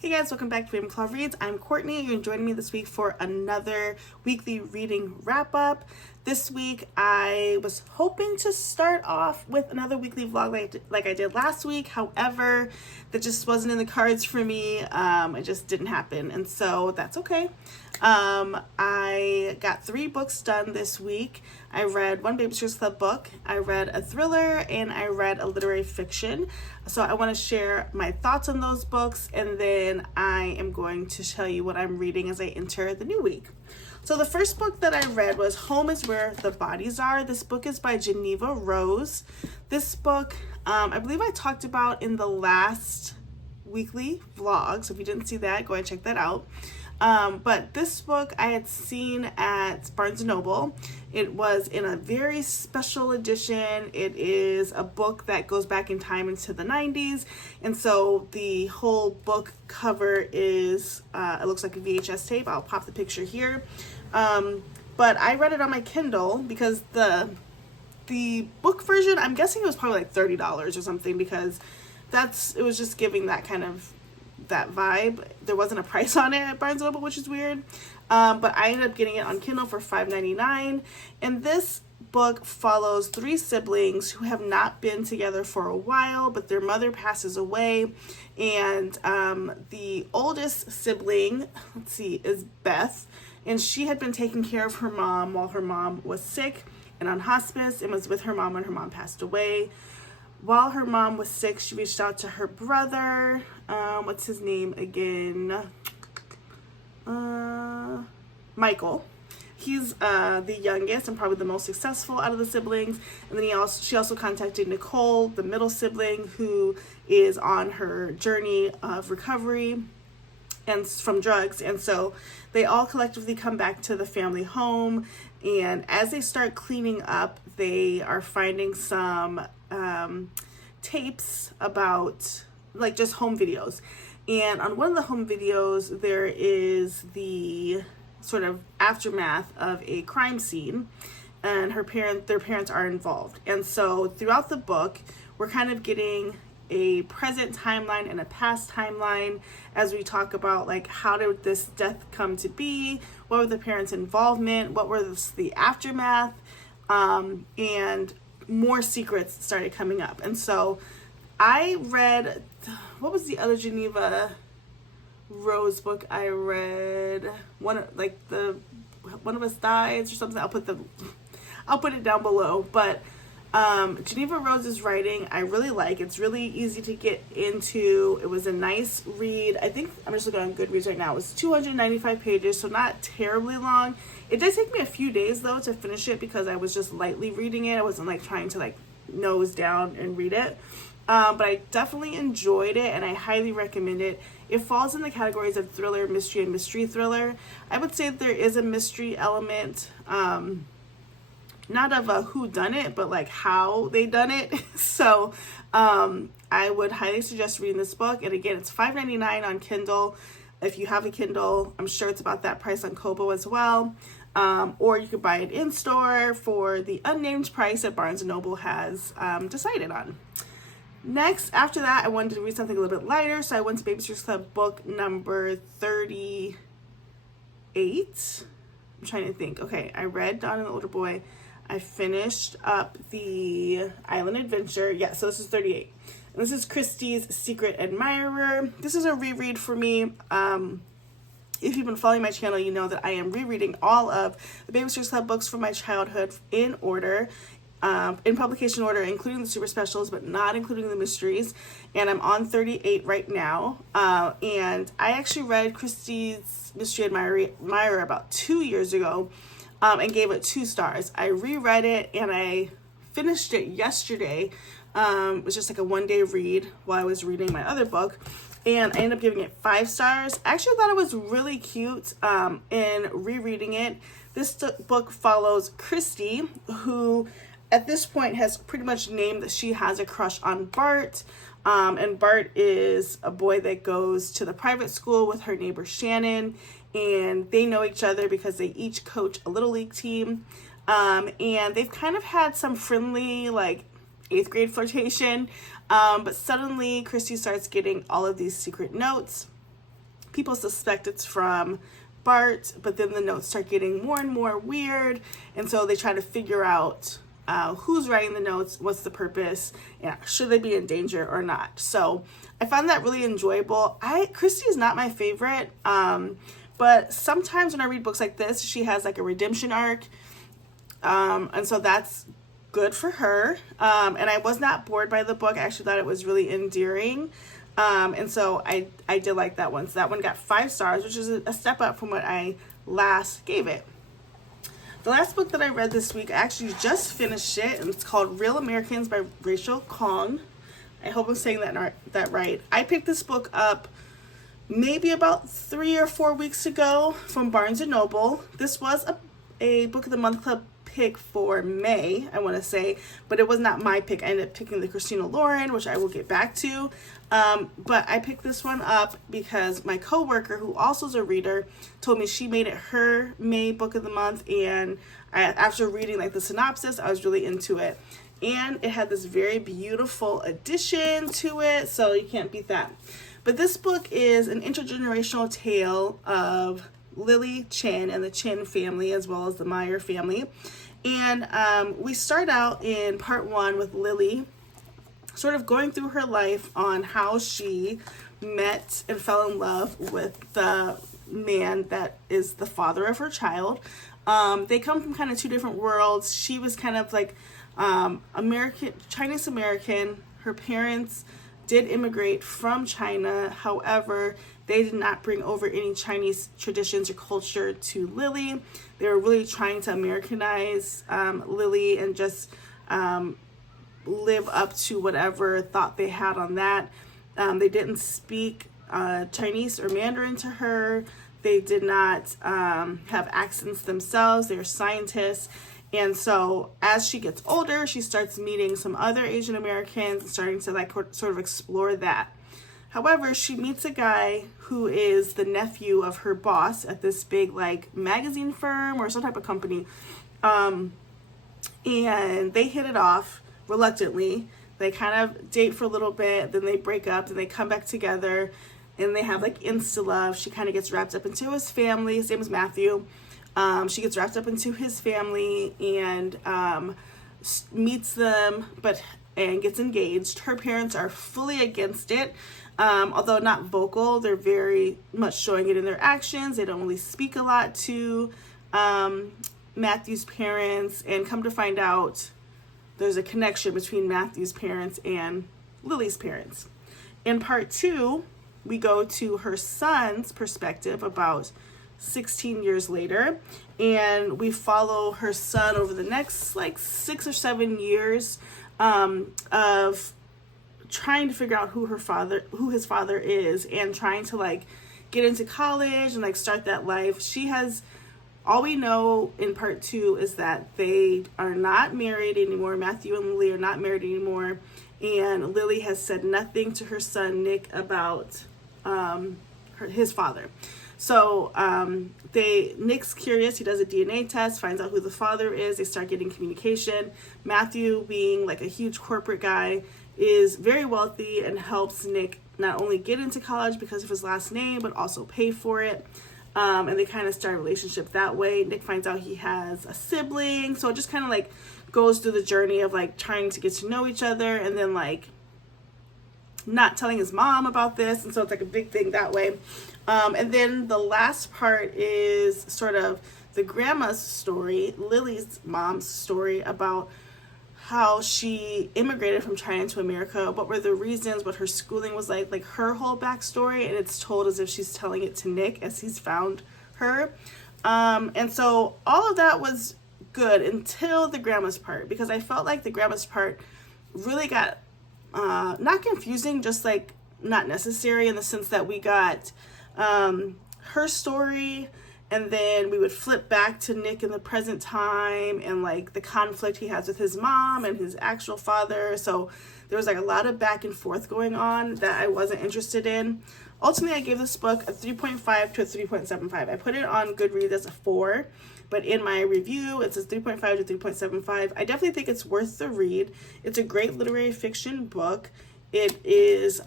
Hey guys, welcome back to Bibliophile Reads. I'm Courtney. You're joining me this week for another weekly reading wrap-up. This week, I was hoping to start off with another weekly vlog like I did last week. However, that just wasn't in the cards for me. It just didn't happen, and so that's okay. I got 3 books done this week. I read one Babysitters Club book, I read a thriller, and I read a literary fiction. So I want to share my thoughts on those books, and then I am going to tell you what I'm reading as I enter the new week. So the first book that I read was Home is Where the Bodies Are. This book is by Geneva Rose. This book, I believe I talked about in the last weekly vlog, so if you didn't see that, go ahead and check that out. But this book I had seen at Barnes & Noble. It was in a very special edition. It is a book that goes back in time into the 90s. And so the whole book cover is, it looks like a VHS tape. I'll pop the picture here. But I read it on my Kindle because the book version, I'm guessing it was probably like $30 or something, because it was just giving that kind of that vibe. There wasn't a price on it at Barnes & Noble, which is weird. But I ended up getting it on Kindle for $5.99. And this book follows 3 siblings who have not been together for a while, but their mother passes away. And the oldest sibling, is Beth. And she had been taking care of her mom while her mom was sick and on hospice, and was with her mom when her mom passed away. While her mom was sick, she reached out to her brother. What's his name again? Michael. He's the youngest and probably the most successful out of the siblings. And then she also contacted Nicole, the middle sibling, who is on her journey of recovery and from drugs. And so they all collectively come back to the family home. And as they start cleaning up, they are finding some tapes about like just home videos. And on one of the home videos, there is the sort of aftermath of a crime scene, and their parents are involved. And so throughout the book, we're kind of getting a present timeline and a past timeline as we talk about like how did this death come to be, what were the parents' involvement, what was the aftermath, and more secrets started coming up. And so I read, what was the other Geneva Rose book I read? One of Us Dies or something. I'll put it down below. But Geneva Rose's writing I really like. It's really easy to get into. It was a nice read. I think I'm just looking on Goodreads right now. It was 295 pages, so not terribly long. It did take me a few days though to finish it because I was just lightly reading it. I wasn't like trying to like nose down and read it. But I definitely enjoyed it, and I highly recommend it. It falls in the categories of thriller, mystery, and mystery thriller. I would say there is a mystery element, not of a who done it, but like how they done it. So I would highly suggest reading this book. And again, it's $5.99 on Kindle. If you have a Kindle, I'm sure it's about that price on Kobo as well. Or you could buy it in store for the unnamed price that Barnes & Noble has decided on. Next, after that, I wanted to read something a little bit lighter, so I went to Babysitters Club book number 38. I'm trying to think. Okay, I read Dawn and the Older Boy. I finished up the Island Adventure. Yeah, so this is 38. And this is Christie's Secret Admirer. This is a reread for me. If you've been following my channel, you know that I am rereading all of the Babysitters Club books from my childhood in order. In publication order, including the super specials, but not including the mysteries. And I'm on 38 right now. And I actually read Christie's Mystery Admirer about 2 years ago, and gave it 2 stars. I reread it and I finished it yesterday. It was just like a one-day read while I was reading my other book. And I ended up giving it 5 stars. I actually thought it was really cute in rereading it. This book follows Christy, who at this point has pretty much named that she has a crush on Bart. And Bart is a boy that goes to the private school with her neighbor Shannon. And they know each other because they each coach a little league team. And they've kind of had some friendly, like, 8th grade flirtation. But suddenly Christy starts getting all of these secret notes people suspect it's from Bart, but then the notes start getting more and more weird, and so they try to figure out who's writing the notes, what's the purpose, and should they be in danger or not. So I found that really enjoyable. Christy is not my favorite, but sometimes when I read books like this, she has like a redemption arc, and so that's good for her. And I was not bored by the book. I actually thought it was really endearing. And so I did like that one. So that one got 5 stars, which is a step up from what I last gave it. The last book that I read this week, I actually just finished it, and it's called Real Americans by Rachel Kong. I hope I'm saying that right. I picked this book up maybe about 3 or 4 weeks ago from Barnes & Noble. This was a Book of the Month Club pick for May, I want to say, but it was not my pick. I ended up picking the Christina Lauren, which I will get back to. But I picked this one up because my coworker, who also is a reader, told me she made it her May book of the month, and after reading like the synopsis, I was really into it. And it had this very beautiful addition to it, so you can't beat that. But this book is an intergenerational tale of Lily Chen and the Chen family, as well as the Meyer family. And we start out in part 1 with Lily sort of going through her life on how she met and fell in love with the man that is the father of her child. They come from kind of 2 different worlds. She was kind of like Chinese American. Her parents did immigrate from China. However, they did not bring over any Chinese traditions or culture to Lily. They were really trying to Americanize Lily and just live up to whatever thought they had on that. They didn't speak Chinese or Mandarin to her. They did not have accents themselves. They were scientists. And so as she gets older, she starts meeting some other Asian Americans and starting to like sort of explore that. However, she meets a guy who is the nephew of her boss at this big like magazine firm or some type of company. And they hit it off reluctantly. They kind of date for a little bit, then they break up, then they come back together, and they have like insta love. She kind of gets wrapped up into his family. His name is Matthew. She gets wrapped up into his family and meets them, and gets engaged. Her parents are fully against it, although not vocal. They're very much showing it in their actions. They don't really speak a lot to Matthew's parents, and come to find out there's a connection between Matthew's parents and Lily's parents. In part 2, we go to her son's perspective about 16 years later, and we follow her son over the next like 6 or 7 years of trying to figure out who his father is, and trying to like get into college and like start that life. All we know in part 2 is that they are not married anymore. Matthew and Lily are not married anymore, and Lily has said nothing to her son Nick about his father. So Nick's curious. He does a DNA test, finds out who the father is. They start getting communication. Matthew, being like a huge corporate guy, is very wealthy and helps Nick not only get into college because of his last name, but also pay for it. And they kind of start a relationship that way. Nick finds out he has a sibling. So it just kind of like goes through the journey of like trying to get to know each other, and then like not telling his mom about this. And so it's like a big thing that way. And then the last part is sort of the grandma's story, Lily's mom's story, about how she immigrated from China to America, what were the reasons, what her schooling was like her whole backstory, and it's told as if she's telling it to Nick as he's found her. And so all of that was good until the grandma's part, because I felt like the grandma's part really got not confusing, just like not necessary, in the sense that we got her story, and then we would flip back to Nick in the present time and like the conflict he has with his mom and his actual father. So there was like a lot of back and forth going on that I wasn't interested in. Ultimately, I gave this book a 3.5 to a 3.75. I put it on Goodreads as a 4, but in my review, it says 3.5 to 3.75. I definitely think it's worth the read. It's a great literary fiction book. It is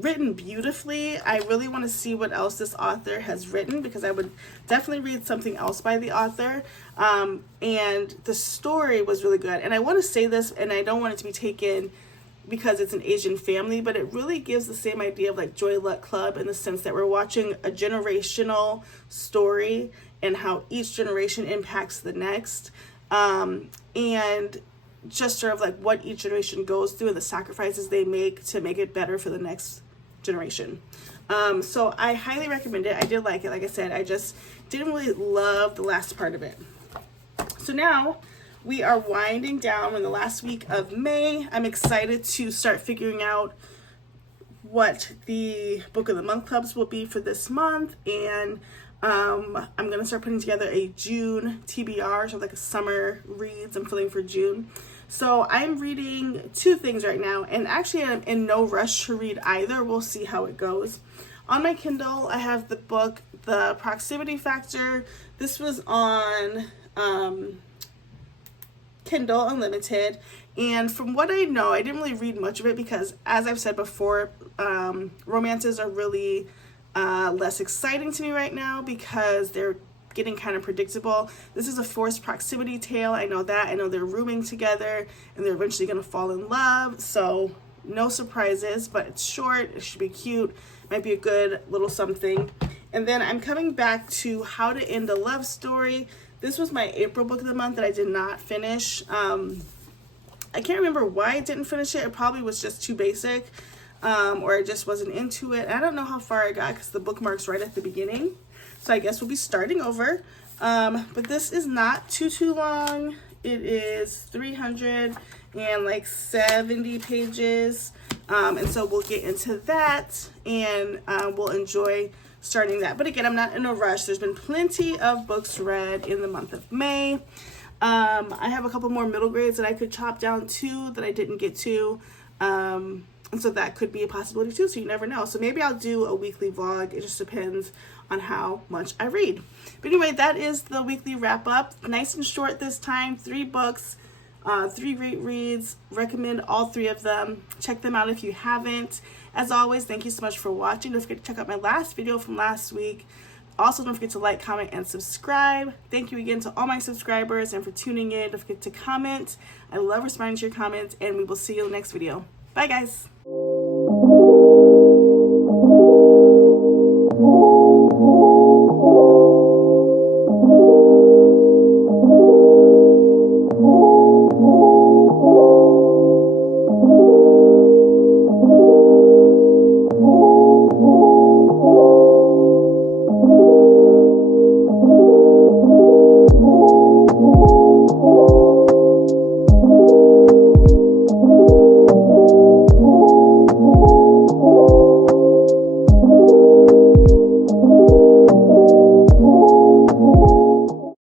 written beautifully. I really want to see what else this author has written, because I would definitely read something else by the author. And the story was really good. And I want to say this, and I don't want it to be taken because it's an Asian family, but it really gives the same idea of like Joy Luck Club, in the sense that we're watching a generational story and how each generation impacts the next. And just sort of like what each generation goes through and the sacrifices they make to make it better for the next generation. So I highly recommend it. I did like it. Like I said, I just didn't really love the last part of it. So now we are winding down in the last week of May. I'm excited to start figuring out what the book of the month clubs will be for this month. And I'm going to start putting together a June TBR, so like a summer reads I'm feeling for June. So I'm reading 2 things right now, and actually I'm in no rush to read either. We'll see how it goes. On my Kindle, I have the book, The Proximity Factor. This was on Kindle Unlimited, and from what I know, I didn't really read much of it because, as I've said before, romances are really less exciting to me right now because they're getting kind of predictable. This is a forced proximity tale. I know that. I know they're rooming together and they're eventually going to fall in love. So no surprises, but it's short. It should be cute. Might be a good little something. And then I'm coming back to How to End a Love Story. This was my April book of the month that I did not finish. I can't remember why I didn't finish it. It probably was just too basic, or I just wasn't into it. I don't know how far I got because the bookmark's right at the beginning. So I guess we'll be starting over. But this is not too long. It is 370 pages. And so we'll get into that, and we'll enjoy starting that. But again, I'm not in a rush. There's been plenty of books read in the month of May. I have a couple more middle grades that I could chop down to that I didn't get to. And so that could be a possibility too, so you never know. So maybe I'll do a weekly vlog. It just depends on how much I read. But anyway, that is the weekly wrap up. Nice and short this time. 3 books, 3 great reads. Recommend all 3 of them. Check them out if you haven't. As always, thank you so much for watching. Don't forget to check out my last video from last week. Also, don't forget to like, comment, and subscribe. Thank you again to all my subscribers and for tuning in. Don't forget to comment. I love responding to your comments, and we will see you in the next video. Bye, guys.